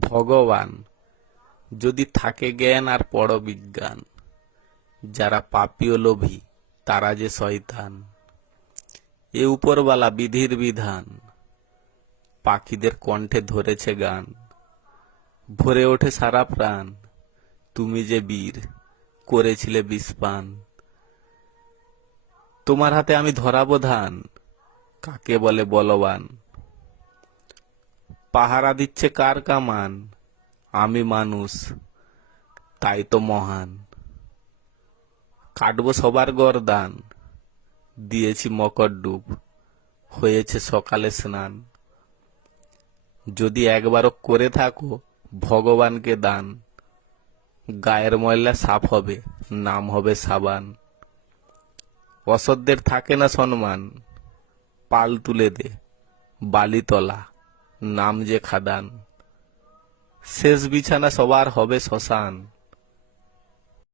ভগবান যদি থাকে জ্ঞান আর পরবিজ্ঞান, যারা পাপী ও লোভী তারা যে শয়তান। এ উপরওয়ালা বিধির বিধান, পাখিদের কণ্ঠে ধরেছে গান। ভরে ওঠে সারা প্রাণ, তুমি যে বীর করেছিলে বিষপান। তোমার হাতে আমি ধরাবো ধান, কাকে বলে বলবান। পাহারা দিচ্ছে কার কামান, আমি মানুষ তাই তো মহান। কাটবো সবার গরদান, দিয়েছি মকর ডুব, হয়েছে সকালে স্নান। যদি একবারও করে থাকো ভগবানকে দান, গায়ের ময়লা সাফ হবে, নাম হবে সাবান। অসৎদের থাকে না সম্মান, পাল তুলে দে বালিতলা, নাম যে খাদান। শেষ বিছানা সবার হবে শ্মশান।